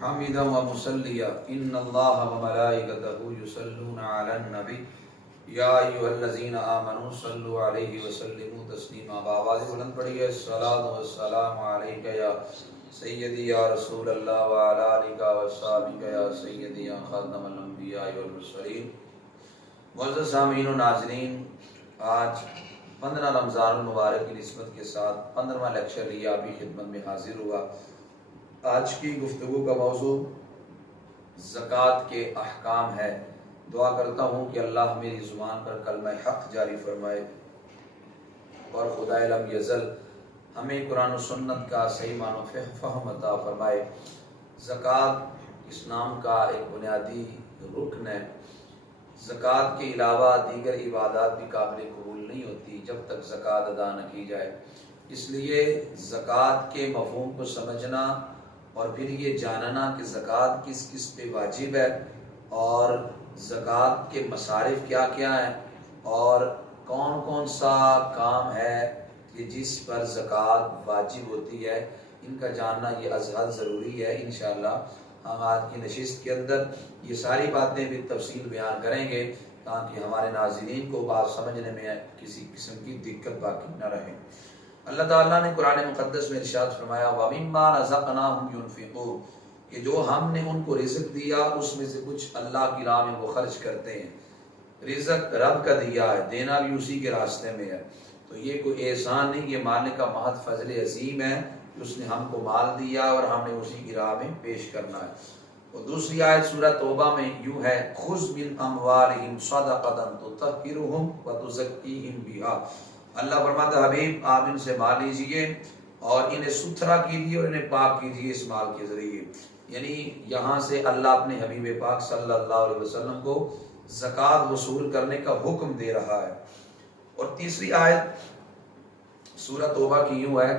حامدا ومصليا ان الله وملائكته يصلون على النبي یا ایھا الذین آمنوا صلوا علیہ وسلموا تسلیما. آواز بلند پڑھیے. الصلاۃ والسلام علیک یا سیدی یا رسول اللہ وعلی آلک وصحبہ یا سیدی یا خاتم الانبیاء والمرسلین. معزز سامعین و ناظرین، آج 15 رمضان المبارک کی نسبت کے ساتھ 15واں لیکچر لیے آپ کی خدمت میں حاضر ہوا. آج کی گفتگو کا موضوع زکوٰۃ کے احکام ہے. دعا کرتا ہوں کہ اللہ میری زبان پر کلمہ حق جاری فرمائے اور خدا لم یزل ہمیں قرآن و سنت کا صحیح معنی و فہم عطا فرمائے. زکوٰۃ اسلام کا ایک بنیادی رکن ہے. زکوٰۃ کے علاوہ دیگر عبادات بھی قابل قبول نہیں ہوتی جب تک زکوٰۃ ادا نہ کی جائے. اس لیے زکوٰۃ کے مفہوم کو سمجھنا اور پھر یہ جاننا کہ زکوٰۃ کس کس پہ واجب ہے اور زکوٰۃ کے مصارف کیا کیا ہیں اور کون کون سا کام ہے کہ جس پر زکوٰۃ واجب ہوتی ہے، ان کا جاننا یہ ازحد ضروری ہے. انشاءاللہ ہم آج کی نشست کے اندر یہ ساری باتیں بھی تفصیل بیان کریں گے تاکہ ہمارے ناظرین کو بات سمجھنے میں کسی قسم کی دقت باقی نہ رہے. اللہ تعالیٰ نے قرآن مقدس میں ارشاد فرمایا وَمِمَّا رَزَقْنَاهُمْ يُنْفِقُونَ کہ جو ہم نے ان کو رزق دیا اس میں سے کچھ اللہ کی راہ میں وہ خرچ کرتے ہیں. رزق رب کا دیا ہے، دینا بھی اسی کے راستے میں ہے. تو یہ کوئی احسان نہیں، یہ مالک کا محض فضل عظیم ہے کہ اس نے ہم کو مال دیا اور ہم نے اسی کی راہ میں پیش کرنا ہے. اور دوسری آیت سورہ توبہ میں یوں ہے خُذْ مِنْ أَمْوَالِهِمْ صَدَقَةً تُطَهِّرُهُمْ وَتُزَكِّيهِمْ بِهَا. اللہ فرماتا ہے حبیب آپ ان سے مال لیجئے اور انہیں ستھرا کیجئے اور انہیں پاک کیجئے اس مال کے ذریعے. یعنی یہاں سے اللہ اپنے حبیب پاک صلی اللہ علیہ وسلم کو زکوٰۃ وصول کرنے کا حکم دے رہا ہے. اور تیسری آیت سورہ توبہ کی یوں ہے،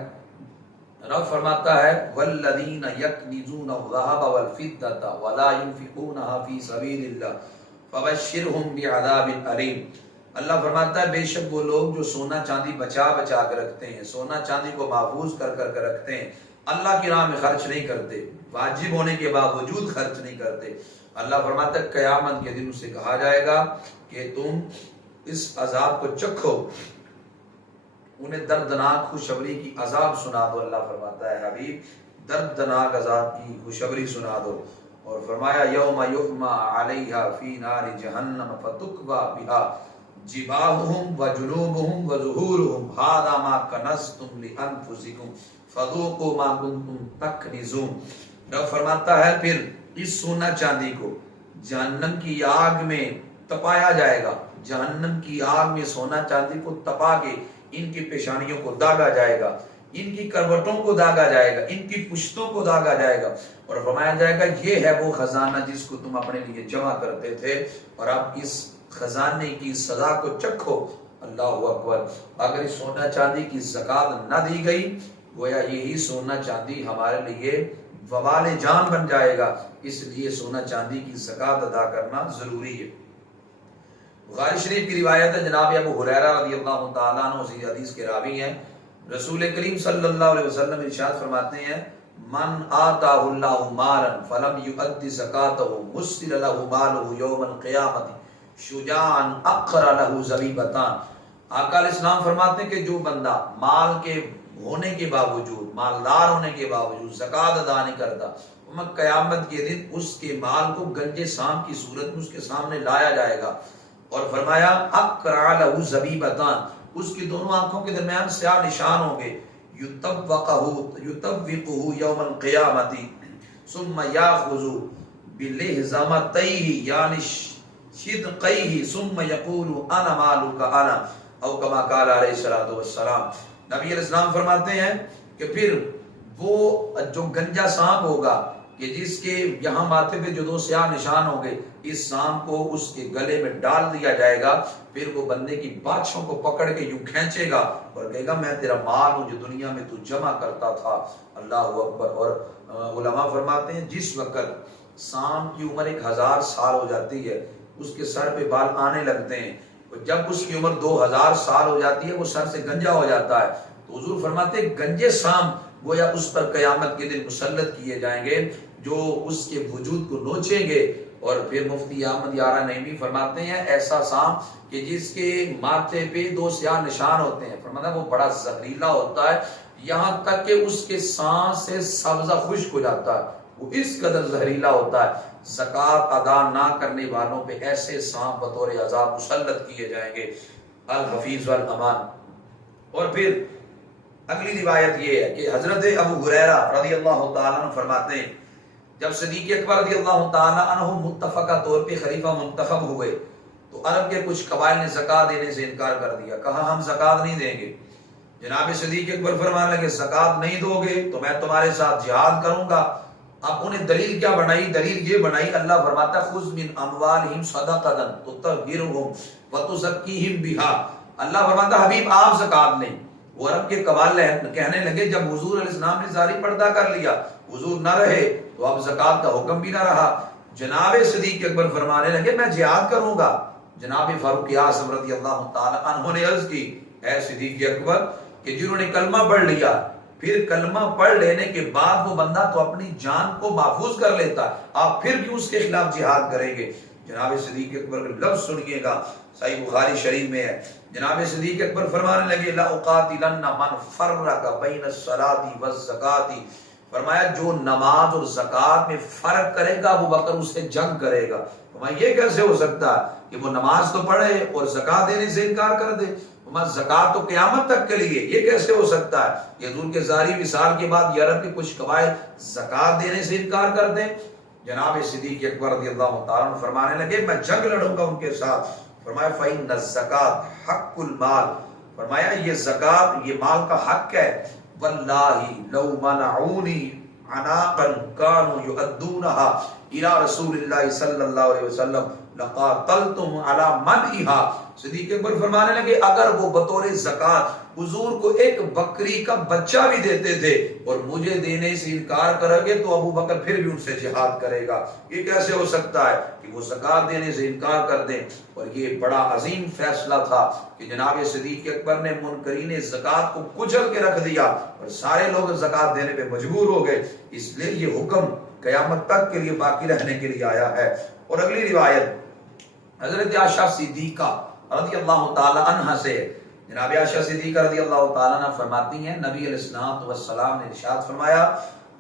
رب فرماتا ہے والذین یکنزون الذھب والفضة ولا ينفقونها فی سبیل اللہ فبشرهم بعذاب علیم. اللہ فرماتا ہے بے شک وہ لوگ جو سونا چاندی بچا بچا کر رکھتے ہیں، سونا چاندی کو محفوظ کر کر رکھتے ہیں، اللہ کی راہ میں خرچ نہیں کرتے، واجب ہونے کے باوجود خرچ نہیں کرتے، اللہ فرماتا ہے قیامت کے دن اسے کہا جائے گا کہ تم اس عذاب کو چکھو، انہیں دردناک خوشخبری کی عذاب سنا دو. اللہ فرماتا ہے حبیب دردناک عذاب کی خوشخبری سنا دو. اور فرمایا یوم یحمى علیہا فی نار جہنم فتکوی بہا جباہہم وجنوبہم وظہورہم ھذا ما کنزتم لانفسکم فذوقوا ما کنتم تکنزون. رب فرماتا ہے پھر اس سونا چاندی کو جہنم کی آگ میں تپایا جائے گا. جہنم کی آگ میں سونا چاندی کو تپا کے ان کی پیشانیوں کو داغا جائے گا، ان کی کروٹوں کو داغا جائے گا، ان کی پشتوں کو داغا جائے گا اور فرمایا جائے گا یہ ہے وہ خزانہ جس کو تم اپنے لیے جمع کرتے تھے اور اب اس خزانے کی سزا کو چکھو. اللہ اکبر. اگر اس سونا چاندی کی زکوٰۃ نہ دی گئی گویا یہی سونا چاندی ہمارے لیے وبال جان بن جائے گا. اس لیے سونا چاندی کی زکوٰۃ ادا کرنا ضروری ہے. بخاری شریف کی روایت ہے جناب ابو ہریرہ رضی اللہ تعالیٰ عنہ اسی حدیث کے راوی ہیں، رسول کریم صلی اللہ علیہ وسلم ارشاد فرماتے ہیں من آتاہ اللہ مالا فلم یؤد زکاتہ مسر لہ مالہ یوم القیامۃ شجاعا اقر لہ زبیبتان. آقا علیہ السلام فرماتے ہیں کہ جو بندہ مال کے ہونے کے باوجود، مالدار ہونے کے باوجود زکوٰۃ ادا نہیں کرتا، قیامت کے دن اس کے مال کو گنجے سام کی صورت میں اس کے سامنے لایا جائے گا اور فرمایا اقرع لہ زبیبتان، اس کی دونوں آنکھوں کے درمیان سیاہ نشان ہوں گے. یطوقہ یوم القیامۃ ثم یاخذ بلہزمتیہ یعنی شدقیہ ثم یقول انا مالک انا او کما قال علیہ الصلوۃ والسلام. نبی علیہ السلام فرماتے ہیں کہ پھر وہ جو گنجا سانپ ہوگا کہ جس کے یہاں ماتھے پہ جو دو سیاہ نشان ہوں گے، اس سانپ کو اس کے گلے میں ڈال دیا جائے گا. پھر وہ بندے کی باچھوں کو پکڑ کے یوں کھینچے گا اور کہے گا میں تیرا مال ہوں جو دنیا میں تو جمع کرتا تھا. اللہ اکبر. اور علماء فرماتے ہیں جس وقت سانپ کی عمر 1000 سال ہو جاتی ہے اس کے سر پہ بال آنے لگتے ہیں، جب اس کی عمر 2000 سال ہو جاتی ہے وہ سر سے گنجا ہو جاتا ہے. تو حضور فرماتے ہیں گنجے سانپ گویا اس پر قیامت کے دن مسلط کیے جائیں گے جو اس کے وجود کو نوچیں گے. اور پھر مفتی احمد یارا نعیمی فرماتے ہیں ایسا سانپ کہ جس کے ماتھے پہ 2 سیاہ نشان ہوتے ہیں، فرماتا ہے وہ بڑا زہریلا ہوتا ہے، یہاں تک کہ اس کے سانس سے سبزہ خشک ہو جاتا ہے، وہ اس قدر زہریلا ہوتا ہے. زکوٰۃ ادا نہ کرنے والوں پہ ایسے سانپ بطور عذاب مسلط کیے جائیں گے. الحفیظ والامان. اور پھر اگلی روایت یہ ہے کہ حضرت ابو ہریرہ رضی اللہ تعالیٰ عنہ فرماتے ہیں جب صدیق اکبر رضی اللہ تعالیٰ عنہ متفقہ طور پہ خلیفہ منتخب ہوئے تو عرب کے کچھ قبائل نے زکوٰۃ دینے سے انکار کر دیا، کہا ہم زکوٰۃ نہیں دیں گے. جناب صدیق اکبر فرمانے لگے زکوٰۃ نہیں دو گے تو میں تمہارے ساتھ جہاد کروں گا. اب انہیں دلیل کیا بنائی؟ دلیل یہ بنائی، اللہ فرماتا ہے خذ من اموالہم صدقۃ تطہرہم وتزکیہم بہا. اللہ فرماتا ہے حبیب آپ زکوٰۃ نہیں. وہ عرب کے قبائل کہنے لگے جب حضور علیہ السلام نے ظاہری پردہ کر لیا، حضور نہ رہے تو اب زکوٰۃ کا حکم بھی نہ رہا. جناب صدیق اکبر فرمانے لگے میں جہاد کروں گا. جناب فاروق اعظم رضی اللہ تعالی عنہ نے عرض کی اے صدیق اکبر کہ جنہوں نے کلمہ پڑھ لیا پھر کلمہ پڑھ لینے کے بعد وہ بندہ تو اپنی جان کو محفوظ کر لیتا ہے، آپ پھر کیوں اس کے خلاف جہاد کریں گے؟ جناب صدیق اکبر کے لفظ سنیے گا، صحیح بخاری شریف میں ہے. جناب صدیق اکبر فرمانے لگے لا اقاتلن من فرق بین الصلاۃ والزکاۃ. فرمایا جو نماز اور زکوٰۃ میں فرق کرے گا ابو بکر اس سے جنگ کرے گا. فرمایا یہ کیسے ہو سکتا ہے کہ وہ نماز تو پڑھے اور زکوٰۃ دینے سے انکار کر دے؟ فرمایا زکوٰۃ تو قیامت تک کے لیے، یہ کیسے ہو سکتا ہے کہ حضور کے ظاہری وصال کے بعد عرب کے کچھ قبائل زکوٰۃ دینے سے انکار کر دیں؟ جناب صدیق اکبر رضی اللہ تعالیٰ عنہ فرمانے لگے میں جنگ لڑوں گا ان کے ساتھ. فرمایا فإن الزکاۃ حق المال. فرمایا یہ زکوٰۃ یہ مال کا حق ہے. واللہ لو منعونی عناقا كانوا يؤدونها الى رسول اللہ صلی اللہ علیہ وسلم لقاتلتم على منعها. صدیق اکبر فرمانے لگے اگر وہ بطور زکوٰۃ حضور کو ایک بکری کا بچہ بھی دیتے تھے اور مجھے دینے سے انکار کرو گے تو ابو بکر پھر بھی ان سے جہاد کرے گا. یہ کیسے ہو سکتا ہے کہ وہ زکوٰۃ دینے سے انکار کر دیں؟ اور یہ بڑا عظیم فیصلہ تھا کہ جناب صدیق اکبر نے منکرین زکوٰۃ کو کچل کے رکھ دیا اور سارے لوگ زکوٰۃ دینے پہ مجبور ہو گئے. اس لیے یہ حکم قیامت تک کے لیے باقی رہنے کے لیے آیا ہے. اور اگلی روایت حضرت عائشہ صدیقہ رضی اللہ تعالی عنہ سے، جناب عائشہ صدیقہ رضی اللہ تعالی عنہ فرماتی ہیں نبی علیہ الصلوۃ والسلام نے ارشاد فرمایا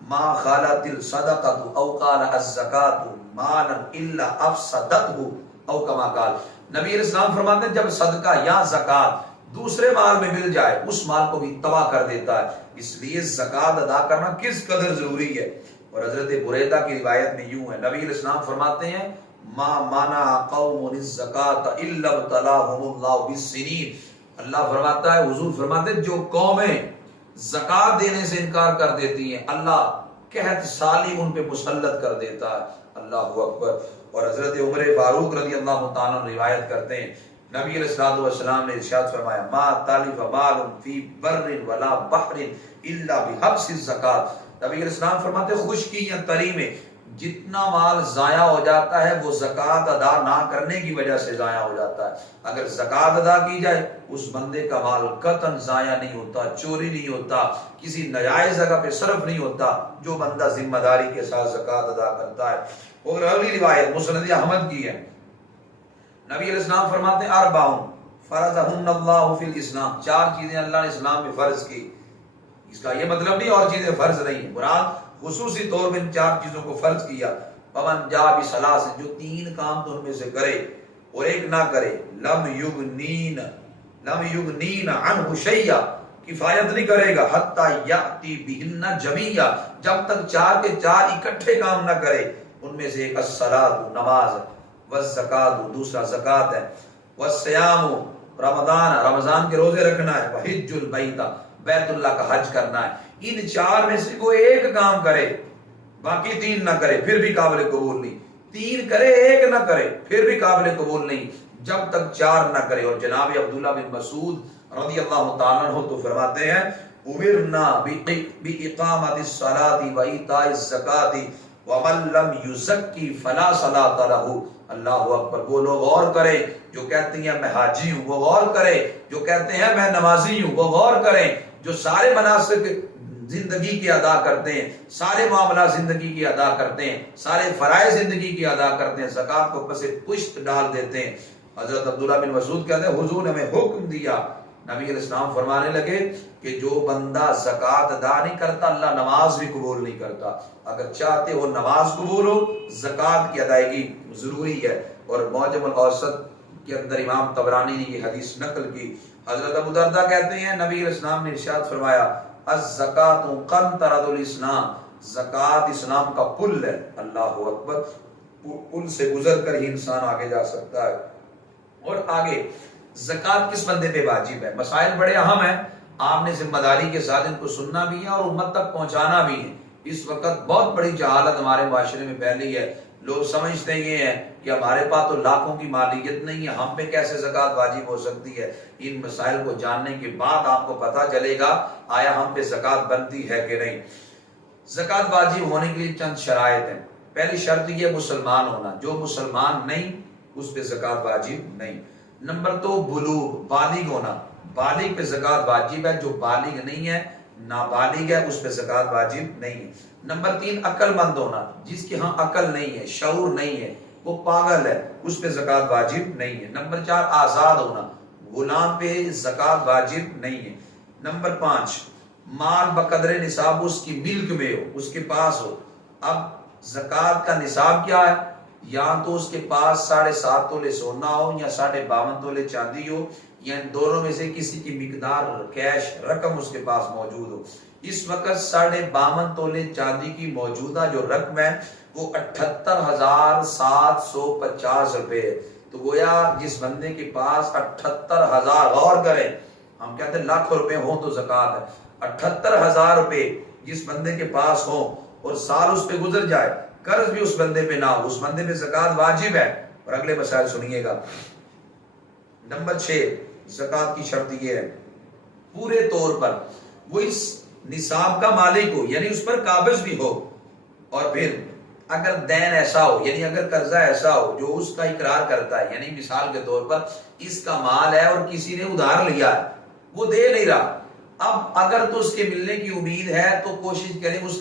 ما خالت الصدقۃ او قال الزکاۃ مالا الا افسدته او کما قال. نبی علیہ السلام فرماتے ہیں جب صدقہ یا زکوٰۃ دوسرے مال میں مل جائے اس مال کو بھی تباہ کر دیتا ہے. اس لیے زکوٰۃ ادا کرنا کس قدر ضروری ہے. اور حضرت بریدہ کی روایت میں یوں ہے نبی علیہ السلام فرماتے ہیں ما منع قوم الزکاۃ الا ابتلاهم اللہ بالسنین. اللہ فرماتا ہے حضور فرماتے ہیں جو قومیں زکوٰۃ دینے سے انکار کر دیتی ہیں اللہ قحط سالی ان پہ مسلط کر دیتا ہے. اللہ اکبر. اور حضرت عمر فاروق رضی اللہ تعالیٰ عنہ روایت کرتے ہیں نبی علیہ الصلوۃ والسلام نے ارشاد فرمایا ما تلف مال فی بر ولا بحر الا بحبس الزکاۃ. نبی علیہ السلام فرماتے ہیں خشکی یا تری میں جتنا مال ضائع ہو جاتا ہے وہ زکوٰۃ ادا نہ کرنے کی وجہ سے ضائع ہو جاتا ہے. اگر زکوٰۃ ادا کی جائے اس بندے کا مال قطعاً ضائع نہیں ہوتا، چوری نہیں ہوتا، کسی ناجائز جگہ پہ صرف نہیں ہوتا جو بندہ ذمہ داری کے ساتھ زکوٰۃ ادا کرتا ہے. اور اگلی روایت مسند احمد کی ہے نبی علیہ السلام فرماتے ہیں اربعون فرضہن اللہ فی الاسلام. 4 چیزیں اللہ نے اسلام میں فرض کی. اس کا یہ مطلب نہیں اور چیزیں فرض نہیں ہیں، مراد خصوصی طور پہ ان 4 چیزوں کو فرض کیا. فمن جاء بثلاث جو 3 کام تو ان میں سے کرے اور ایک نہ کرے لم یغنین عنہ شیئا کفایت نہیں کرے گا حتی یأتی بہن جمیعا جب تک 4 کے 4 اکٹھے کام نہ کرے. ان میں سے ایک الصلاۃ نماز ہے، والزکاۃ دوسرا زکوٰۃ ہے، والصیام رمضان کے روزے رکھنا ہے، وحج البیت بیت اللہ کا حج کرنا ہے. ان 4 میں سے کوئی ایک کام کرے باقی 3 نہ کرے پھر بھی قابل قبول نہیں. 3 کرے 1 نہ کرے پھر بھی قابل قبول نہیں جب تک 4 نہ کرے. اور جناب عبداللہ بن مسعود رضی اللہ تعالیٰ عنہ تو فرماتے ہیں امرنا باقامت الصلاۃ وایتاء الزکاۃ ومن لم یزکی فلا صلاۃ لہ. اللہ اکبر. وہ لوگ غور کریں جو کہتے ہیں میں حاجی ہوں، وہ غور کریں جو کہتے ہیں میں نمازی ہوں، وہ غور کریں جو سارے مناسک زندگی کی ادا کرتے ہیں، سارے معاملات زندگی کی ادا کرتے ہیں، سارے فرائض زندگی کی ادا کرتے ہیں، زکوٰۃ کو پس پشت ڈال دیتے ہیں۔ حضرت عبداللہ بن مسعود کہتے ہیں حضور نے ہمیں حکم دیا، نبی علیہ السلام فرمانے لگے کہ جو بندہ زکوٰۃ ادا نہیں کرتا اللہ نماز بھی قبول نہیں کرتا۔ اگر چاہتے ہو نماز قبول ہو، زکوٰۃ کی ادائیگی ضروری ہے۔ اور معجم الاوسط کے اندر امام طبرانی نے یہ حدیث نقل کی۔ حضرت ابو درداء کہتے ہیں نبی علیہ السلام نے ارشاد فرمایا الزکوٰۃ قنطرۃ الاسلام، زکوٰۃ اسلام کا پل ہے۔ اللہ اکبر، پل سے گزر کر ہی انسان آگے جا سکتا ہے۔ اور آگے زکوٰۃ کس بندے پہ واجب ہے؟ مسائل بڑے اہم ہیں، آپ نے ذمہ داری کے ساتھ ان کو سننا بھی ہے اور امت تک پہنچانا بھی ہے۔ اس وقت بہت بڑی جہالت ہمارے معاشرے میں پھیلی ہے، لوگ سمجھتے یہ ہیں کہ ہمارے پاس تو لاکھوں کی مالیت نہیں ہے، ہم پہ کیسے زکوٰۃ واجب ہو سکتی ہے۔ ان مسائل کو جاننے کے بعد آپ کو پتہ چلے گا آیا ہم پہ زکوٰۃ بنتی ہے کہ نہیں۔ زکوٰۃ واجب ہونے کے لیے چند شرائط ہیں۔ پہلی شرط یہ مسلمان ہونا، جو مسلمان نہیں اس پہ زکوٰۃ واجب نہیں۔ نمبر 2 بلوغ، بالغ ہونا، بالغ پہ زکوٰۃ واجب ہے، جو بالغ نہیں ہے نابالغ ہے اس پہ زکوٰۃ واجب نہیں ہے۔ نمبر 3 عقل مند ہونا، جس کے ہاں عقل نہیں ہے، شعور نہیں ہے، وہ پاگل ہے، اس پہ زکوٰۃ واجب نہیں ہے۔ نمبر 4 آزاد ہونا، غلام پہ زکوٰۃ واجب نہیں ہے۔ نمبر 5 مال بقدر نصاب اس کی ملک میں ہو، اس کے پاس ہو۔ اب زکوٰۃ کا نصاب کیا ہے؟ یا تو اس کے پاس 7.5 تولے سونا ہو یا 52.5 تولے چاندی ہو، یا ان دونوں میں سے کسی کی مقدار کیش رقم اس کے پاس موجود ہو۔ اس وقت 52.5 تولے چاندی کی موجودہ جو رقم ہے وہ 78,750 روپے ہے۔ تو گویا جس بندے کے پاس 78,000، غور کریں، ہم کہتے ہیں لاکھ روپے ہوں تو زکوٰۃ ہے، 78,000 روپے جس بندے کے پاس ہوں اور سال اس پہ گزر جائے، قرض بھی اس بندے پہ نہ ہو، اس بندے پہ زکوٰۃ واجب ہے۔ اور اگلے مسائل سنیے گا۔ نمبر 6 زکوٰۃ کی شرط یہ ہے پورے طور پر وہ اس نصاب کا مالک ہو، یعنی اس پر قابض بھی ہو۔ اور پھر اگر دین ایسا ہو، یعنی اگر قرضہ ایسا ہو جو اس کا اقرار کرتا ہے، یعنی مثال کے طور پر اس کا مال ہے اور کسی نے ادھار لیا ہے، وہ دے نہیں رہا، اب اگر تو اس کے ملنے کی امید ہے تو کوشش کریں اس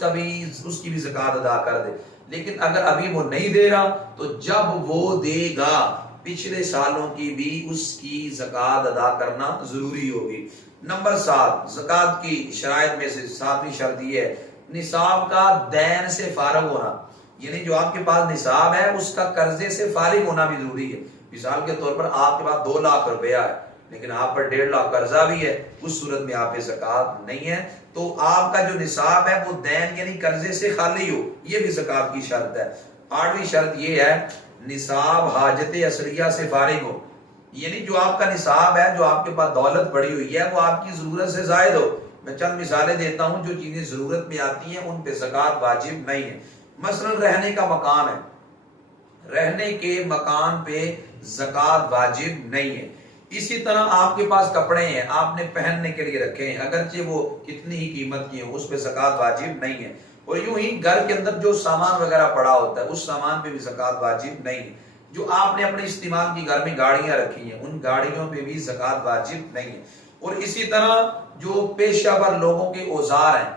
کی بھی زکوٰۃ ادا کر دے۔ لیکن اگر ابھی وہ نہیں دے رہا تو جب وہ دے گا پچھلے سالوں کی بھی اس کی زکوٰۃ ادا کرنا ضروری ہوگی۔ نمبر 7 زکوٰۃ کی شرائط میں سے 7ویں شرط یہ ہے نصاب کا دین سے فارغ ہونا، یعنی جو آپ کے پاس نصاب ہے اس کا قرضے سے فارغ ہونا بھی ضروری ہے۔ مثال کے طور پر آپ کے پاس 2 لاکھ روپیہ ہے لیکن آپ پر 1.5 لاکھ قرضہ بھی ہے، اس صورت میں آپ پہ زکوٰۃ نہیں ہے۔ تو آپ کا جو نصاب ہے وہ دین یعنی قرضے سے خالی ہو، یہ بھی زکوٰۃ کی شرط ہے۔ 8ویں شرط یہ ہے نصاب حاجت اصلیہ سے فارغ ہو، یعنی جو آپ کا نصاب ہے، جو آپ کے پاس دولت پڑی ہوئی ہے وہ آپ کی ضرورت سے زائد ہو۔ میں چند مثالیں دیتا ہوں، جو چیزیں ضرورت میں آتی ہیں ان پہ زکوٰۃ واجب نہیں ہے۔ مثلا رہنے کا مکان ہے، رہنے کے مکان پہ زکوٰۃ واجب نہیں ہے۔ اسی طرح آپ کے پاس کپڑے ہیں، آپ نے پہننے کے لیے رکھے ہیں، اگرچہ وہ کتنی ہی قیمت کی ہوں، اس پہ زکوٰۃ واجب نہیں ہے۔ اور یوں ہی گھر کے اندر جو سامان وغیرہ پڑا ہوتا ہے اس سامان پہ بھی زکوٰۃ واجب نہیں ہے۔ جو آپ نے اپنے استعمال کی گھر میں گاڑیاں رکھی ہیں ان گاڑیوں پہ بھی زکوٰۃ واجب نہیں ہے۔ اور اسی طرح جو پیشہ ور لوگوں کے اوزار ہیں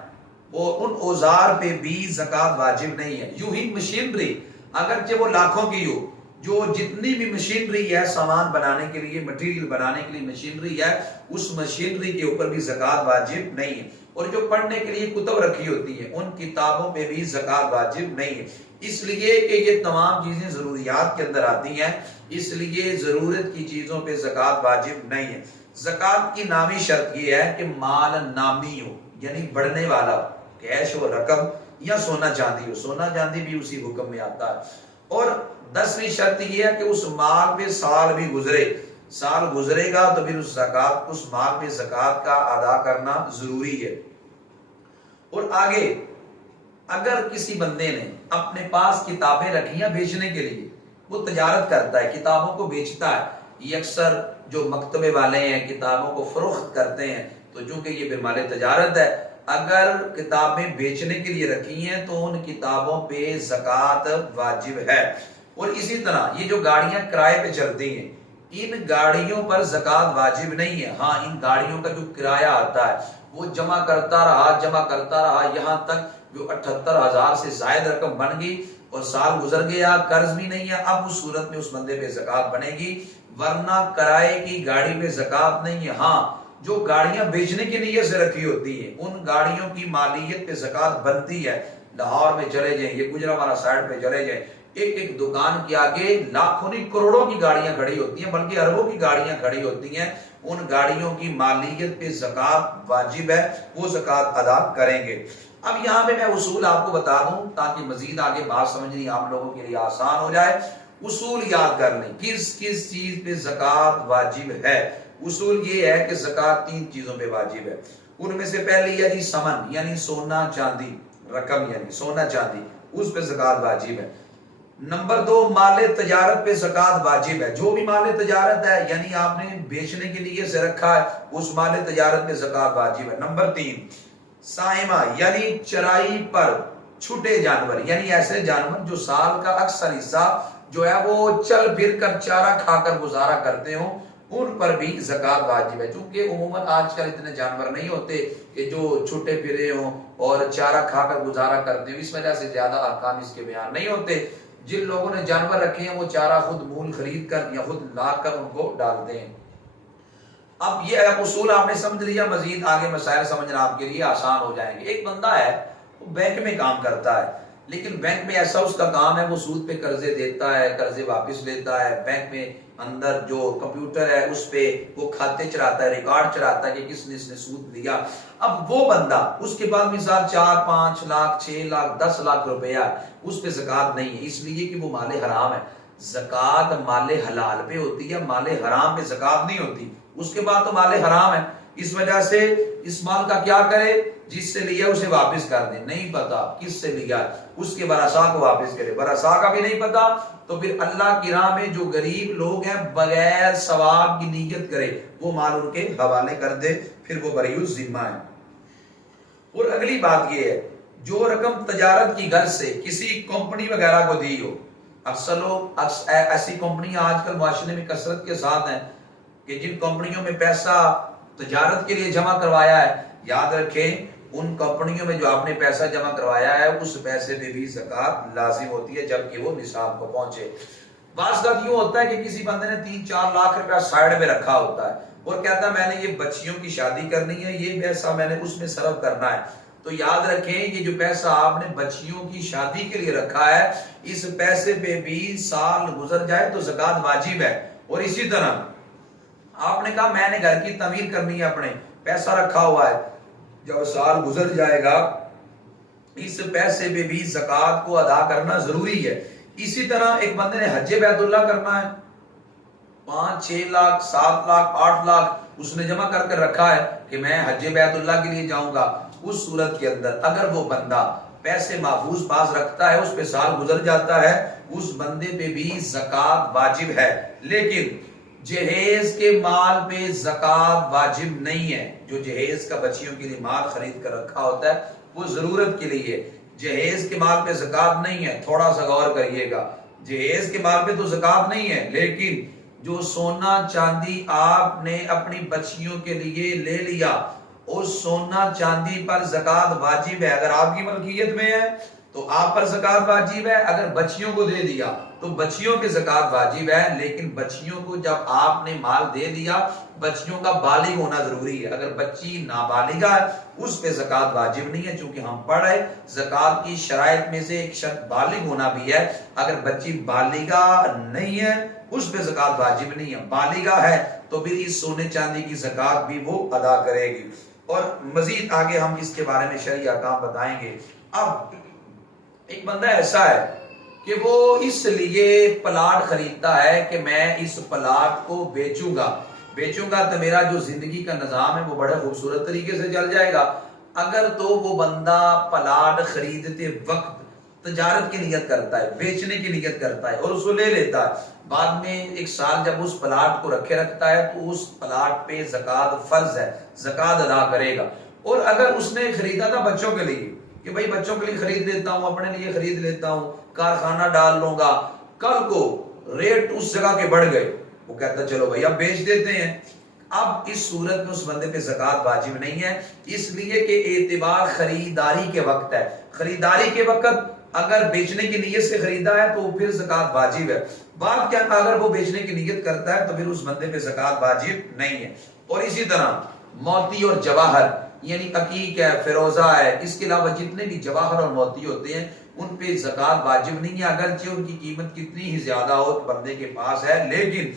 وہ ان اوزار پہ بھی زکوٰۃ واجب نہیں ہے۔ یوں ہی مشینری اگرچہ وہ لاکھوں کی ہو، جو جتنی بھی مشینری ہے سامان بنانے کے لیے، مٹیریل بنانے کے لیے مشینری ہے، اس مشینری کے اوپر بھی زکوٰۃ واجب نہیں ہے۔ اور جو پڑھنے کے لیے کتب رکھی ہوتی ہیں ان کتابوں پہ بھی زکوٰۃ واجب نہیں ہے، اس لیے کہ یہ تمام چیزیں ضروریات کے اندر آتی ہیں، اس لیے ضرورت کی چیزوں پہ زکوٰۃ واجب نہیں ہے۔ زکوٰۃ کی نامی شرط یہ ہے کہ مال نامی ہو، یعنی بڑھنے والا ہو، کیش ہو رقم یا سونا چاندی ہو، سونا چاندی بھی اسی حکم میں آتا ہے۔ اور 10ویں شرط یہ ہے کہ اس مال پہ سال بھی گزرے، سال گزرے گا تو پھر اس مال پہ زکوٰۃ کا ادا کرنا ضروری ہے۔ اور آگے اگر کسی بندے نے اپنے پاس کتابیں رکھی ہیں بیچنے کے لیے، وہ تجارت کرتا ہے، کتابوں کو بیچتا ہے، یہ اکثر جو مکتبے والے ہیں کتابوں کو فروخت کرتے ہیں، تو چونکہ یہ بھی مال تجارت ہے، اگر کتابیں بیچنے کے لیے رکھی ہیں تو ان کتابوں پہ زکوٰۃ واجب ہے۔ اور اسی طرح یہ جو گاڑیاں کرائے پہ چلتی ہیں ان گاڑیوں پر زکوٰۃ واجب نہیں ہے، ہاں ان گاڑیوں کا جو کرایہ آتا ہے وہ جمع کرتا رہا یہاں تک جو 78,000 سے زائد رقم بن گئی اور سال گزر گیا، قرض بھی نہیں ہے، اب اس صورت میں اس بندے پہ زکوٰۃ بنے گی، ورنہ کرائے کی گاڑی پہ زکوٰۃ نہیں ہے۔ ہاں جو گاڑیاں بیچنے کی نیت سے رکھی ہوتی ہیں ان گاڑیوں کی مالیت پہ زکوٰۃ بنتی ہے۔ لاہور میں چلے جائیں، یہ گجرانوالہ سائڈ پہ چلے جائیں، ایک دکان کے آگے لاکھوں نہیں کروڑوں کی گاڑیاں کھڑی ہوتی ہیں، بلکہ اربوں کی گاڑیاں کھڑی ہوتی ہیں، ان گاڑیوں کی مالیت پہ زکوٰۃ واجب ہے، وہ زکوٰۃ ادا کریں گے۔ اب یہاں پہ میں اصول آپ کو بتا دوں تاکہ مزید آگے بات سمجھنی آپ لوگوں کے لیے آسان ہو جائے۔ اصول یاد کر لیں کس کس چیز پہ زکوٰۃ واجب ہے۔ اصول یہ ہے کہ زکوٰۃ 3 چیزوں پہ واجب ہے، ان میں سے پہلی ہے جی سمن یعنی سونا چاندی، رقم یعنی سونا چاندی، اس پہ زکوٰۃ واجب ہے۔ نمبر 2 مال تجارت پہ زکوٰۃ واجب ہے، جو بھی مال تجارت ہے یعنی آپ نے بیچنے کے لیے سے رکھا ہے اس مال تجارت پہ زکوٰۃ واجب ہے۔ نمبر 3 سائمہ یعنی چرائی پر چھوٹے جانور، یعنی ایسے جانور جو سال کا اکثر حصہ جو ہے وہ چل پھر کر چارہ کھا کر گزارا کرتے ہوں، ان پر بھی زکوٰۃ واجب ہے۔ چونکہ عموماً آج کل اتنے جانور نہیں ہوتے کہ جو چھوٹے پھرے ہوں اور چارہ کھا کر گزارا کرتے ہوں، اس وجہ سے زیادہ احکام اس کے بیان نہیں ہوتے۔ جن لوگوں نے جانور رکھے ہیں وہ چارہ خود مول خرید کر یا خود لا کر ان کو ڈالتے ہیں۔ اب یہ اصول آپ نے سمجھ لیا، مزید آگے مسائل سمجھنا آپ کے لیے آسان ہو جائیں گے۔ ایک بندہ ہے وہ بینک میں کام کرتا ہے، لیکن بینک میں ایسا اس کا کام ہے وہ سود پہ قرضے دیتا ہے، قرضے واپس لیتا ہے، بینک میں اندر جو کمپیوٹر ہے اس پہ وہ کھاتے چلاتا ہے، ریکارڈ چلاتا ہے کہ کس نے اس نے سود لیا۔ اب وہ بندہ اس کے بعد مثال 4 5 لاکھ 6 لاکھ 10 لاکھ روپیہ اس پہ زکوٰۃ نہیں ہے، اس لیے کہ وہ مال حرام ہے۔ زکوٰۃ مال حلال پہ ہوتی ہے، مال حرام پہ زکوٰۃ نہیں ہوتی۔ اس کے بعد تو مال حرام ہے، اس وجہ سے اس مال کا کیا کرے، جس سے لیا اسے واپس کر دے۔ نہیں پتا کس سے لیا اس کے ورثاء کو واپس کرے، ورثاء کا بھی نہیں پتا تو پھر اللہ کی راہ میں جو غریب لوگ ہیں بغیر ثواب کی نیت کرے، وہ مال ان کے حوالے کر دے، پھر وہ بری الذمہ ہے۔ اور اگلی بات یہ ہے جو رقم تجارت کی غرض سے کسی کمپنی وغیرہ کو دی ہو، اکثر لوگ ایسی کمپنیاں آج کل معاشرے میں کثرت کے ساتھ ہیں کہ جن کمپنیوں میں پیسہ تجارت کے لیے جمع کروایا ہے، یاد رکھیں ان کمپنیوں میں جو آپ نے پیسہ جمع کروایا ہے اس پیسے پہ بھی زکوٰۃ لازم ہوتی ہے جبکہ وہ نصاب کو پہنچے۔ بعض کا یوں ہوتا ہے کہ کسی بندے نے 3 4 لاکھ روپیہ سائڈ میں رکھا ہوتا ہے اور کہتا ہے میں نے یہ بچیوں کی شادی کرنی ہے، یہ پیسہ میں نے اس میں صرف کرنا ہے۔ تو یاد رکھیں یہ جو پیسہ آپ نے بچیوں کی شادی کے لیے رکھا ہے اس پیسے پہ بھی سال گزر جائے تو زکوٰۃ واجب ہے۔ اور اسی طرح آپ نے کہا میں نے گھر کی تعمیر کرنی ہے، اپنے پیسہ رکھا ہوا ہے، جب سال گزر جائے گا اس پیسے پہ بھی زکوٰۃ کو ادا کرنا ضروری ہے۔ اسی طرح ایک بندے نے حج بیت اللہ کرنا ہے، 5 6 لاکھ 7 لاکھ 8 لاکھ اس نے جمع کر کے رکھا ہے کہ میں حج بیت اللہ کے لیے جاؤں گا۔ اس صورت کے اندر اگر وہ بندہ پیسے محفوظ پاس رکھتا ہے، اس پہ سال گزر جاتا ہے، اس بندے پہ بھی زکوٰۃ واجب ہے۔ لیکن جہیز کے مال پہ زکوٰۃ واجب نہیں ہے۔ جو جہیز کا بچیوں کے لیے مال خرید کر رکھا ہوتا ہے وہ ضرورت کے لیے، جہیز کے مال پہ زکوٰۃ نہیں ہے۔ تھوڑا سا غور کریے گا، جہیز کے مال پہ تو زکوٰۃ نہیں ہے، لیکن جو سونا چاندی آپ نے اپنی بچیوں کے لیے لے لیا اس سونا چاندی پر زکوٰۃ واجب ہے۔ اگر آپ کی ملکیت میں ہے تو آپ پر زکوٰۃ واجب ہے، اگر بچیوں کو دے دیا تو بچیوں کی زکوٰۃ واجب ہے۔ لیکن بچیوں کو جب آپ نے مال دے دیا بچیوں کا بالغ ہونا ضروری ہے، اگر بچی نابالغہ ہے اس پہ زکوٰۃ واجب نہیں ہے، چونکہ ہم پڑھ رہے زکوٰۃ کی شرائط میں سے ایک شرط بالغ ہونا بھی ہے۔ اگر بچی بالغہ نہیں ہے اس پہ زکوٰۃ واجب نہیں ہے، بالغہ ہے تو پھر اس سونے چاندی کی زکوٰۃ بھی وہ ادا کرے گی۔ اور مزید آگے ہم اس کے بارے میں شرعی احکام بتائیں گے۔ اب ایک بندہ ایسا ہے کہ وہ اس لیے پلاٹ خریدتا ہے کہ میں اس پلاٹ کو بیچوں گا تو میرا جو زندگی کا نظام ہے وہ بڑے خوبصورت طریقے سے چل جائے گا۔ اگر تو وہ بندہ پلاٹ خریدتے وقت تجارت کی نیت کرتا ہے، بیچنے کی نیت کرتا ہے اور اس کو لے لیتا ہے، بعد میں 1 سال جب اس پلاٹ کو رکھے رکھتا ہے تو اس پلاٹ پہ زکوٰۃ فرض ہے، زکوٰۃ ادا کرے گا۔ اور اگر اس نے خریدا تھا بچوں کے لیے کہ بھائی بچوں کے لیے خرید لیتا ہوں، اپنے لیے خرید لیتا ہوں، کارخانہ ڈال لوں گا، کل کو ریٹ اس جگہ کے بڑھ گئے، وہ کہتا چلو بھائی اب بیچ دیتے ہیں۔ اب اس صورت میں اس بندے پہ زکوٰۃ واجب نہیں ہے، اس لیے کہ اعتبار خریداری کے وقت ہے، خریداری کے وقت اگر بیچنے کی نیت سے خریدا ہے تو پھر زکوٰۃ واجب ہے، بات کیا اگر وہ بیچنے کی نیت کرتا ہے تو پھر اس بندے پہ زکوٰۃ واجب نہیں ہے۔ اور اسی طرح موتی اور جواہر یعنی عقیق ہے، فیروزہ ہے، اس کے علاوہ جتنے بھی جواہر اور موتی ہوتے ہیں ان پہ زکوٰۃ واجب نہیں ہے، اگرچہ ان کی قیمت کتنی ہی زیادہ ہو بندے کے پاس ہے، لیکن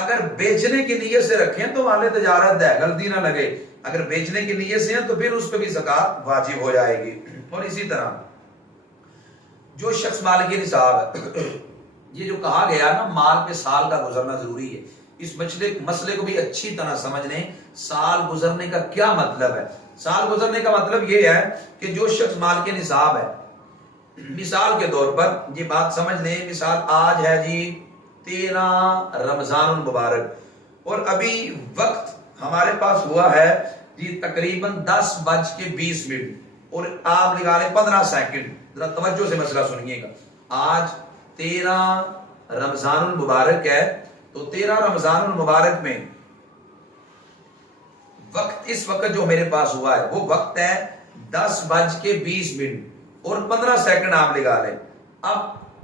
اگر بیچنے کی نیت سے رکھیں تو مال تجارت ہے، غلطی نہ لگے، اگر بیچنے کی نیت سے ہیں تو پھر اس پہ بھی زکوٰۃ واجب ہو جائے گی۔ اور اسی طرح جو شخص بالغ نصاب ہے، یہ جو کہا گیا نا مال پہ سال کا گزرنا ضروری ہے، اس مسئلے کو بھی اچھی طرح سمجھ لیں، سال گزرنے کا کیا مطلب ہے؟ سال گزرنے کا مطلب یہ ہے کہ جو شخص مال کے نصاب ہے، مثال کے طور پر یہ بات سمجھ لیں، مثال آج ہے جی 13 رمضان المبارک اور ابھی وقت ہمارے پاس ہوا ہے جی تقریباً 10:20 اور آپ لگا لیں 15 سیکنڈ، ذرا توجہ سے مسئلہ سنیے گا۔ آج 13 رمضان المبارک ہے، تو 13 رمضان المبارک میں وقت اس وقت جو میرے پاس ہوا ہے وہ وقت ہے 10:20 اور 15 سیکنڈ آپ لگا لیں۔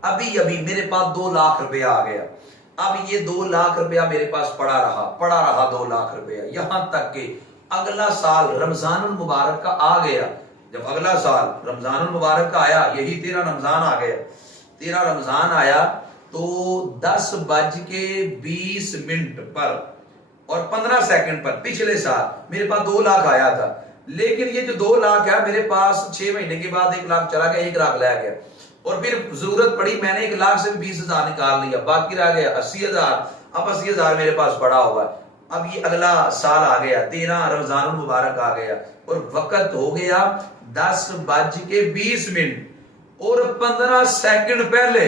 ابھی میرے پاس 2 لاکھ روپیہ آ گیا، اب یہ 2 لاکھ روپیہ میرے پاس پڑا رہا 2 لاکھ روپیہ، یہاں تک کہ اگلا سال رمضان المبارک کا آ گیا۔ جب اگلا سال رمضان المبارک کا آیا، یہی 13 رمضان آ گیا، 13 رمضان آیا تو 10:20 پر اور 15 سیکنڈ پر پچھلے سال میرے پاس 2 لاکھ آیا تھا، لیکن یہ جو 2 لاکھ ہے میرے پاس 6 مہینے کے بعد 1 لاکھ چلا گیا، 1 لاکھ لے گیا، اور پھر ضرورت پڑی میں نے 1 لاکھ سے 20,000 نکال لیا، باقی رہ گیا 80,000، اب 80,000 میرے پاس پڑا ہوا ہے۔ اب یہ اگلا سال آ گیا، 13 رمضان المبارک آ گیا اور وقت ہو گیا 10:20 اور 15 سیکنڈ پہلے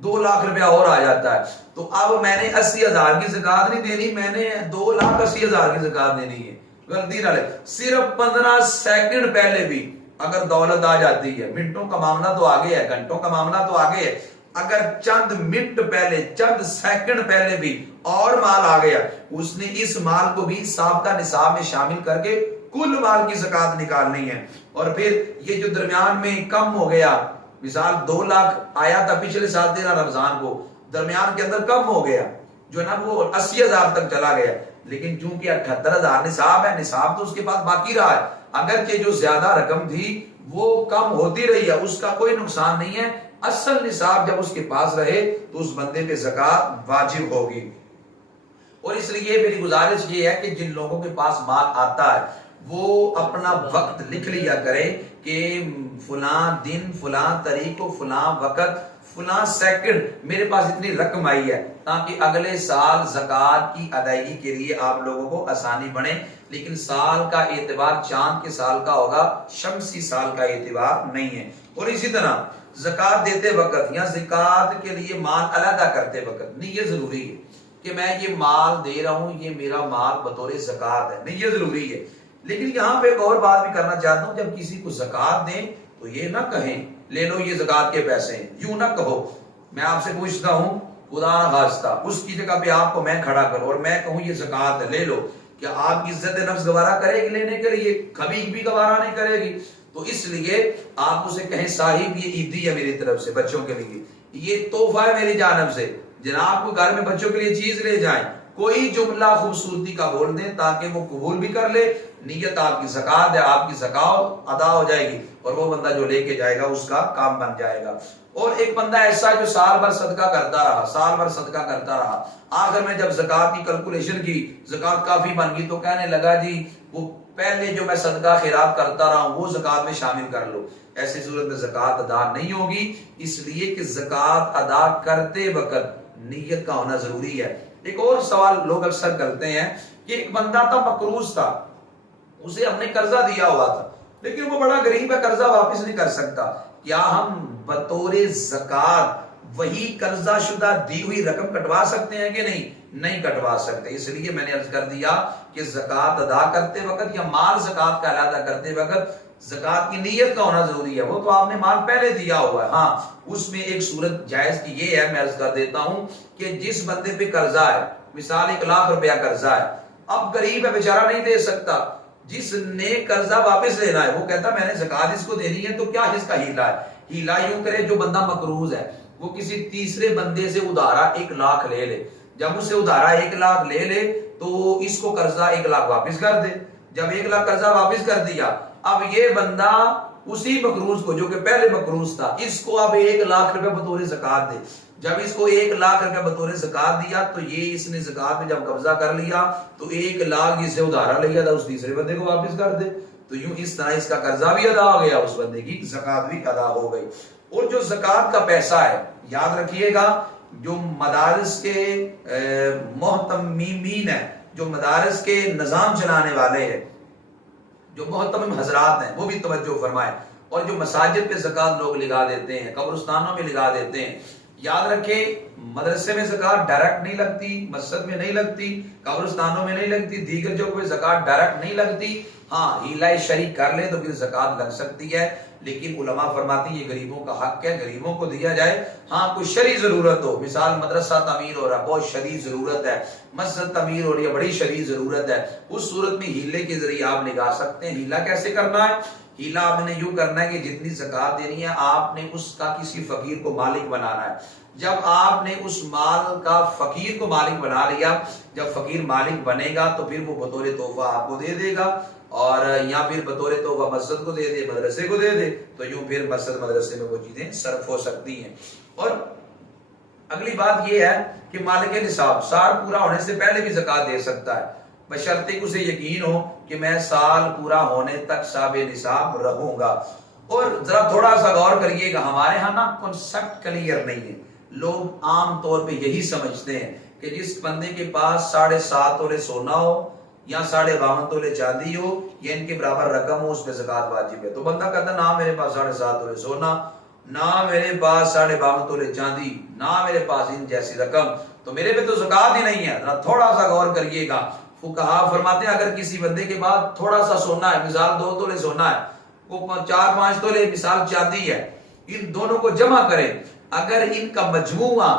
2 لاکھ روپیہ اور آ جاتا ہے، تو اب میں نے 80,000 کی زکوٰۃ نہیں دینی، میں نے 2,80,000 کی زکوٰۃ دینی ہے، غلطی نہ لے، صرف 15 سیکنڈ پہلے بھی اگر دولت آ جاتی ہے، منٹوں کا معاملہ تو آگے ہے، گھنٹوں کا معاملہ تو آگے ہے، اگر چند منٹ پہلے، چند سیکنڈ پہلے بھی اور مال آ گیا، اس نے اس مال کو بھی سابقہ نصاب میں شامل کر کے کل مال کی زکوٰۃ نکالنی ہے۔ اور پھر یہ جو درمیان میں کم ہو گیا، مثال 2 لاکھ آیا تھا پچھلے سال 13 رمضان کو، درمیان کے اندر کم ہو گیا جو ہے نا وہ 80,000 تک چلا گیا، لیکن چونکہ 78,000 نصاب ہے، نصاب تو اس کے پاس باقی رہا ہے، اگرچہ جو زیادہ رقم تھی وہ کم ہوتی رہی ہے، اس کا کوئی نقصان نہیں ہے، اصل نصاب جب اس کے پاس رہے تو اس بندے پہ زکوٰۃ واجب ہوگی۔ اور اس لیے میری گزارش یہ ہے کہ جن لوگوں کے پاس مال آتا ہے وہ اپنا وقت لکھ لیا کرے کہ فلاں دن، فلاں تاریخ کو، فلاں وقت، فلاں سیکنڈ میرے پاس اتنی رقم آئی ہے، تاکہ اگلے سال زکوٰۃ کی ادائیگی کے لیے آپ لوگوں کو آسانی بنے۔ لیکن سال کا اعتبار چاند کے سال کا ہوگا، شمسی سال کا اعتبار نہیں ہے۔ اور اسی طرح زکوٰۃ دیتے وقت یا زکوٰۃ کے لیے مال علیحدہ کرتے وقت نیت ضروری ہے کہ میں یہ مال دے رہا ہوں، یہ میرا مال بطور زکوٰۃ ہے، نیت ضروری ہے۔ لیکن یہاں پہ ایک اور بات بھی کرنا چاہتا ہوں، جب کسی کو زکوٰۃ دیں تو یہ نہ کہیں لے لو یہ زکوٰۃ کے پیسے ہیں، یوں نہ کہو۔ میں آپ سے پوچھتا ہوں خدا نہ خواستہ اس کی جگہ پہ آپ کو میں کھڑا کروں اور میں کہوں یہ زکوٰۃ لے لو، کیا آپ کی عزت نفس گوارا کرے گی لینے کے لیے؟ کبھی بھی گوارا نہیں کرے گی۔ تو اس لیے آپ اسے کہیں صاحب یہ عیدی ہے میری طرف سے بچوں کے لیے، یہ تحفہ ہے میری جانب سے، جناب کو گھر میں بچوں کے لیے چیز لے جائیں، کوئی جملہ خوبصورتی کا بول دیں تاکہ وہ قبول بھی کر لے، نیت آپ کی زکوٰۃ ہے، آپ کی زکوٰۃ ادا ہو جائے گی اور وہ بندہ جو لے کے جائے گا اس کا کام بن جائے گا۔ اور ایک بندہ ایسا جو سال بھر صدقہ کرتا رہا، سال بھر صدقہ کرتا رہا، آخر میں جب زکوٰۃ کی کیلکولیشن کی، زکوٰۃ کافی بن گئی تو کہنے لگا جی وہ پہلے جو میں صدقہ خیرات کرتا رہا ہوں وہ زکوٰۃ میں شامل کر لو۔ ایسی صورت میں زکوٰۃ ادا نہیں ہوگی، اس لیے کہ زکوٰۃ ادا کرتے وقت نیت کا ہونا ضروری ہے۔ ایک اور سوال لوگ اکثر کرتے ہیں کہ ایک بندہ تھا مقروض تھا، اسے ہم نے قرضہ دیا ہوا تھا لیکن وہ بڑا غریب ہے، قرضہ واپس نہیں کر سکتا، کیا ہم بطور زکوٰۃ وہی قرضہ شدہ دی ہوئی رقم کٹوا سکتے ہیں کہ نہیں؟ نہیں کٹوا سکتے۔ اس لیے میں نے عرض کر دیا کہ زکوٰۃ ادا کرتے وقت یا مال زکوٰۃ کا ادا کرتے وقت زکوٰۃ کی نیت کا ہونا ضروری ہے۔ وہ تو آپ نے مال پہلے دیا ہوا ہے، ہاں اس میں ایک صورت جائز کی یہ ہے، میں عرض کر دیتا ہوں کہ جس بندے پہ قرضہ ہے، مثال 1 لاکھ روپیہ قرضہ ہے، اب غریب ہے بیچارہ نہیں دے سکتا، جس نے قرضہ واپس لینا ہے وہ کہتا میں نے زکات اس کو دینی ہے، تو کیا اس کا ہیلا ہے؟ ہیلا یوں کرے جو بندہ مقروض ہے وہ کسی تیسرے بندے سے ادھارا 1 لاکھ لے لے، جب اس سے ادھارا 1 لاکھ لے لے تو اس کو قرضہ 1 لاکھ واپس کر دے، جب 1 لاکھ قرضہ واپس کر دیا، اب یہ بندہ اسی مقروض کو جو کہ پہلے مقروض تھا اس کو اب 1 لاکھ روپے بطور زکات دے، جب اس کو 1 لاکھ روپے بطور زکات دیا تو یہ اس نے زکات میں جب قبضہ کر لیا تو 1 لاکھ جس سے ادھارا لیا تھا اس تیسرے بندے کو واپس کر دے، تو یوں اس طرح اس کا قرضہ بھی ادا ہو گیا، اس بندے کی زکات بھی ادا ہو گئی۔ اور جو زکات کا پیسہ ہے یاد رکھیے گا، جو مدارس کے محتمین ہیں، جو مدارس کے نظام چلانے والے ہیں، جو محتمم حضرات ہیں وہ بھی توجہ فرمائیں، اور جو مساجد پہ زکات لوگ لگا دیتے ہیں، قبرستانوں میں لگا دیتے ہیں، یاد رکھیں مدرسے میں زکات ڈائریکٹ نہیں لگتی، مسجد میں نہیں لگتی، قبرستانوں میں نہیں لگتی، دیگر جگہوں پہ زکات ڈائریکٹ نہیں لگتی، ہاں ہیلہ شریک کر لیں تو پھر زکات لگ سکتی ہے، لیکن علماء فرماتے ہیں یہ غریبوں کا حق ہے، غریبوں کو دیا جائے، ہاں کوئی شرعی ضرورت ہو، مثال مدرسہ تعمیر ہو رہا بہت شدید ضرورت ہے، مسجد تعمیر ہو رہی ہے بڑی شدید ضرورت ہے، اس صورت میں ہیلے کے ذریعے آپ لگا سکتے ہیں۔ ہیلہ کیسے کرنا ہے؟ ہیلہ آپ نے یوں کرنا ہے کہ جتنی زکات دینی ہے آپ نے اس کا کسی فقیر کو مالک بنانا ہے، جب آپ نے اس مال کا فقیر کو مالک بنا لیا، جب فقیر مالک بنے گا تو پھر وہ بطور تحفہ آپ کو دے دے گا، اور یا پھر بطور تحفہ مسجد کو دے دے، مدرسے کو دے دے، تو یوں پھر مسجد مدرسے میں وہ چیزیں صرف ہو سکتی ہیں۔ اور اگلی بات یہ ہے کہ مالک نصاب سال پورا ہونے سے پہلے بھی زکات دے سکتا ہے، بشرطے کہ اسے یقین ہو کہ میں سال پورا ہونے تک صاحب نصاب رہوں گا۔ اور ذرا تھوڑا سا غور کریے گا، ہمارے ہاں نا کنسپٹ کلیئر نہیں ہے، لوگ عام طور پہ یہی سمجھتے ہیں کہ جس بندے کے پاس 7.5 تولے سونا ہو یا 52.5 تولے چاندی ہو یا ان کے برابر رقم ہو اس پہ زکات واجب ہے، تو بندہ کہتا نہ میرے پاس 7.5 تولے سونا، نہ میرے پاس 52.5 تولے چاندی، نہ میرے پاس ان جیسی رقم، تو میرے پہ تو زکات ہی نہیں ہے۔ ذرا تھوڑا سا غور کریے گا، فقہا فرماتے ہیں اگر کسی بندے کے پاس تھوڑا سا سونا ہے، مثال 2 تولے سونا ہے، وہ 4-5 تولے مثال چاندی ہے، ان دونوں کو جمع کریں، اگر ان کا مجموعہ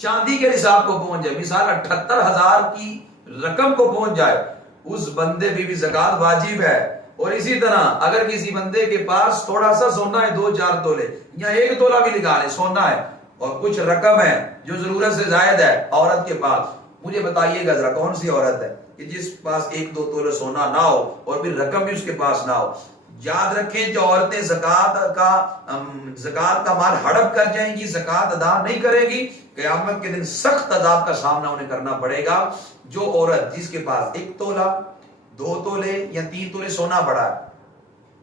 چاندی کے نصاب کو پہنچ جائے، مثال 78,000 کی رقم کو پہنچ جائے، اس بندے پہ بھی زکات واجب ہے۔ اور اسی طرح اگر کسی بندے کے پاس تھوڑا سا سونا ہے 2-4 تولے یا 1 تولہ بھی لگا لے سونا ہے اور کچھ رقم ہے جو ضرورت سے زائد ہے عورت کے پاس، مجھے بتائیے گا ذرا کون سی عورت ہے کہ جس پاس 1-2 تولے سونا نہ ہو اور پھر رقم بھی اس کے پاس نہ ہو؟ یاد رکھیں جو عورتیں زکات کا مال ہڑپ کر جائیں گی، زکات ادا نہیں کرے گی، قیامت کے دن سخت عذاب کا سامنا انہیں کرنا پڑے گا۔ جو عورت جس کے پاس 1 تولہ 2 تولے یا 3 تولے سونا پڑا ہے،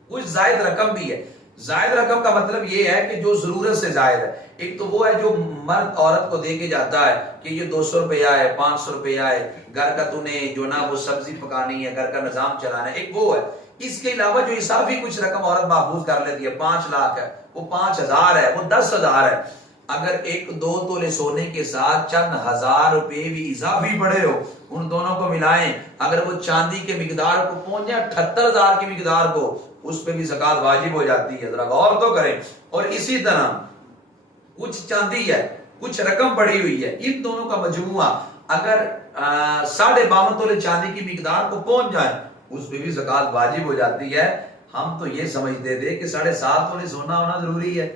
کچھ زائد رقم بھی ہے، زائد رقم کا مطلب یہ ہے کہ جو ضرورت سے زائد ہے، ایک تو وہ ہے جو مرد عورت کو دے کے جاتا ہے کہ یہ 200 روپیہ ہے، 500 روپیہ ہے، گھر کا تو نے جو نا وہ سبزی پکانی ہے، گھر کا نظام چلانا ہے، ایک وہ ہے۔ اس کے علاوہ جو اضافی کچھ رقم عورت محفوظ کر لیتی ہے، 5 لاکھ ہے، وہ 5,000 ہے، وہ 10,000 ہے، اگر 1-2 تولے سونے کے ساتھ چند ہزار روپے بھی اضافی پڑے ہو، ان دونوں کو ملائیں، اگر وہ چاندی کے مقدار کو پہنچ جائے 78,000 کی مقدار کو، اس پہ بھی زکات واجب ہو جاتی ہے، ذرا غور تو کریں۔ اور اسی طرح کچھ چاندی ہے، کچھ رقم پڑی ہوئی ہے، ان دونوں کا مجموعہ اگر 52.5 تولے چاندی کی مقدار کو پہنچ جائے اس پہ بھی زکات واجب ہو جاتی ہے۔ ہم تو یہ سمجھتے تھے کہ 7.5 تولے سونا ہونا ضروری ہے،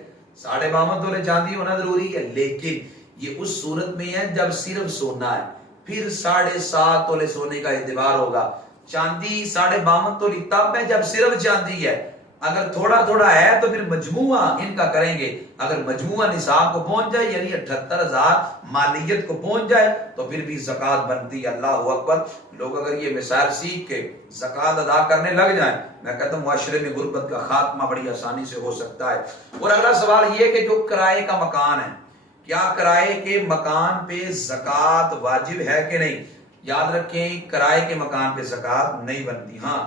52.5 تولے چاندی ہونا ضروری ہے، لیکن یہ اس صورت میں ہے جب صرف سونا ہے، پھر 7.5 تولے سونے کا اعتبار ہوگا۔ چاندی 52.5 تولے تب ہے جب صرف چاندی ہے، اگر تھوڑا تھوڑا ہے تو پھر مجموعہ ان کا کریں گے، اگر مجموعہ نصاب کو پہنچ جائے یعنی 78,000 مالیت کو پہنچ جائے تو پھر بھی زکات بنتی ہے۔ اللہ اکبر! لوگ اگر یہ مثال سیکھ کے زکات ادا کرنے لگ جائیں، میں کہتا ہوں معاشرے میں غربت کا خاتمہ بڑی آسانی سے ہو سکتا ہے۔ اور اگلا سوال یہ کہ جو کرائے کا مکان ہے، کیا کرائے کے مکان پہ زکات واجب ہے کہ نہیں؟ یاد رکھیں کرائے کے مکان پہ زکات نہیں بنتی۔ ہاں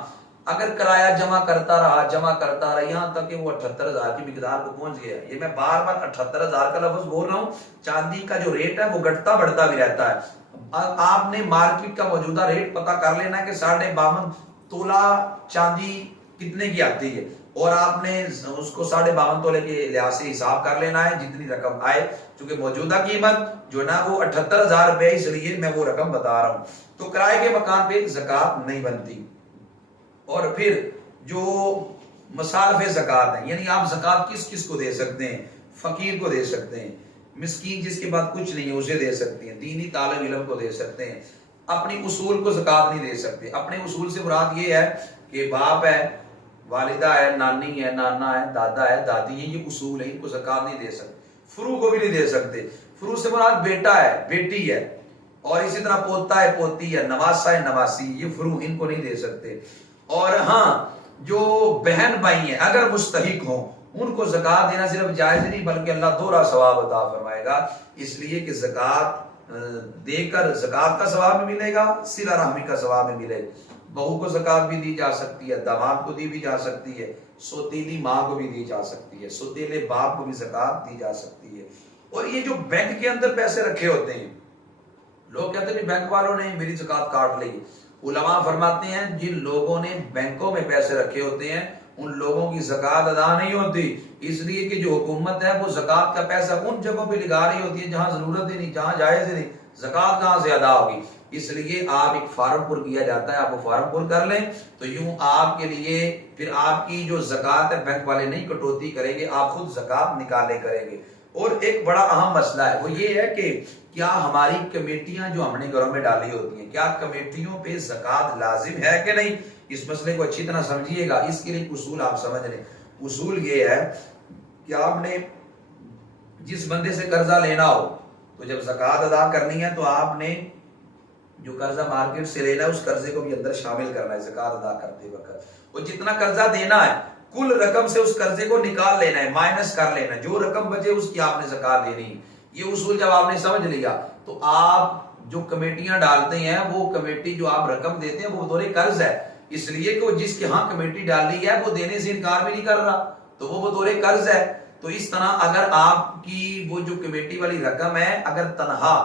اگر کرایہ جمع کرتا رہا یہاں تک کہ وہ 78,000 کی مقدار کو پہنچ گیا، یہ میں بار بار 78,000 کا لفظ بول رہا ہوں، چاندی کا جو ریٹ ہے وہ گھٹتا بڑھتا بھی رہتا ہے۔ آپ نے مارکیٹ کا موجودہ ریٹ پتا کر لینا کہ 52.5 تولہ چاندی کتنے کی آتی ہے، اور آپ نے اس کو 52.5 تولے کے لحاظ سے حساب کر لینا ہے جتنی رقم آئے، چونکہ موجودہ قیمت جو نا وہ 78,000 روپے، اس لیے میں وہ رقم بتا رہا ہوں۔ تو کرائے کے مکان پہ زکوٰۃ نہیں بنتی۔ اور پھر جو مصارف زکوٰۃ ہیں، یعنی آپ زکوٰۃ کس کس کو دے سکتے ہیں؟ فقیر کو دے سکتے ہیں، مسکین جس کے بعد کچھ نہیں ہے اسے دے سکتے ہیں، دینی طالب علم کو دے سکتے ہیں۔ اپنی اصول کو زکوٰۃ نہیں دے سکتے۔ اپنے اصول سے مراد یہ ہے کہ باپ ہے، والدہ ہے، نانی ہے، نانا ہے، دادا ہے، دادی ہے، یہ اصول ہے، ان کو زکوٰۃ نہیں دے سکتے۔ فروع کو بھی نہیں دے سکتے۔ فروع سے مراد بیٹا ہے، بیٹی ہے، اور اسی طرح پوتا ہے، پوتی ہے، نواسا ہے، نواسی، یہ فروع، ان کو نہیں دے سکتے۔ اور ہاں جو بہن بھائی ہیں اگر مستحق ہوں ان کو زکوٰۃ دینا صرف جائز نہیں بلکہ اللہ دوہرا ثواب عطا فرمائے گا، اس لیے کہ زکوٰۃ دے کر زکوٰۃ کا ثواب بھی ملے گا، صلہ رحمی کا ثواب بھی ملے گا۔ بہو کو زکوٰۃ بھی دی جا سکتی ہے، داماد کو دی بھی جا سکتی ہے، سوتیلی ماں کو بھی دی جا سکتی ہے، سوتیلے باپ کو بھی زکوٰۃ دی جا سکتی ہے۔ اور یہ جو بینک کے اندر پیسے رکھے ہوتے ہیں، لوگ کہتے ہیں بینک والوں نے میری زکوٰۃ کاٹ لی۔ علماء فرماتے ہیں جن لوگوں نے بینکوں میں پیسے رکھے ہوتے ہیں ان لوگوں کی زکوٰۃ ادا نہیں ہوتی، اس لیے کہ جو حکومت ہے وہ زکوٰۃ کا پیسہ ان جگہوں پہ لگا رہی ہوتی ہے جہاں ضرورت ہی نہیں، جہاں جائز ہی نہیں، زکوٰۃ کہاں سے ادا ہوگی؟ اس لیے آپ ایک فارم پر کیا جاتا ہے، آپ وہ فارم پر کر لیں تو یوں آپ کے لیے پھر آپ کی جو زکوٰۃ ہے بینک والے نہیں کٹوتی کریں گے، آپ خود زکوٰۃ نکالے کریں گے۔ اور ایک بڑا اہم مسئلہ ہے وہ یہ ہے کہ کیا ہماری کمیٹیاں جو ہم نے گھروں میں ڈالی ہوتی ہیں، کیا کمیٹیوں پہ زکوٰۃ لازم ہے کہ نہیں؟ اس مسئلے کو اچھی طرح سمجھیے گا، اس کے لیے اصول آپ سمجھ لیں۔ اصول یہ ہے کہ آپ نے جس بندے سے قرضہ لینا ہو تو جب زکوٰۃ ادا کرنی ہے تو آپ نے جو قرضہ مارکیٹ سے لینا ہے اس قرضے کو بھی اندر شامل کرنا ہے زکوٰۃ ادا کرتے وقت، اور جتنا قرضہ دینا ہے کل رقم سے اس قرضے کو نکال لینا ہے، مائنس کر لینا ہے، جو رقم بچے اس کی آپ نے زکوٰۃ دینی ہے۔ یہ اصول جب آپ نے سمجھ لیا تو آپ جو کمیٹیاں ڈالتے ہیں وہ کمیٹی جو آپ رقم دیتے ہیں وہ بطور قرض ہے، اس لیے کہ وہ جس کے ہاں کمیٹی ڈالی ہے وہ دینے سے انکار بھی نہیں کر رہا تو وہ بطور قرض ہے۔ تو اس طرح اگر آپ کی وہ جو کمیٹی والی رقم ہے اگر تنہا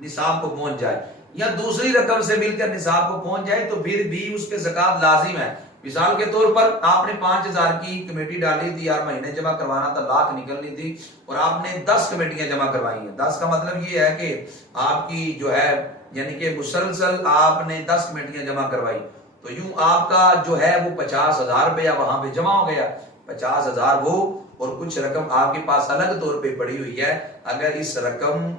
نصاب کو پہنچ جائے یا دوسری رقم سے مل کر نصاب کو پہنچ جائے تو پھر بھی اس پہ زکوٰۃ لازم ہے۔ مثال کے طور پر آپ نے 5,000 کی کمیٹی ڈالی تھی، ہر مہینے جمع کروانا تھا، لاکھ نکلنی تھی، اور آپ نے 10 کمیٹیاں جمع کروائی ہیں۔ 10 کا مطلب یہ ہے کہ آپ کی جو ہے یعنی کہ مسلسل آپ نے 10 کمیٹیاں جمع کروائی تو یوں آپ کا جو ہے وہ 50,000 روپیہ وہاں پہ جمع ہو گیا۔ 50,000 وہ اور کچھ رقم آپ کے پاس الگ طور پہ پڑی ہوئی ہے، اگر اس رقم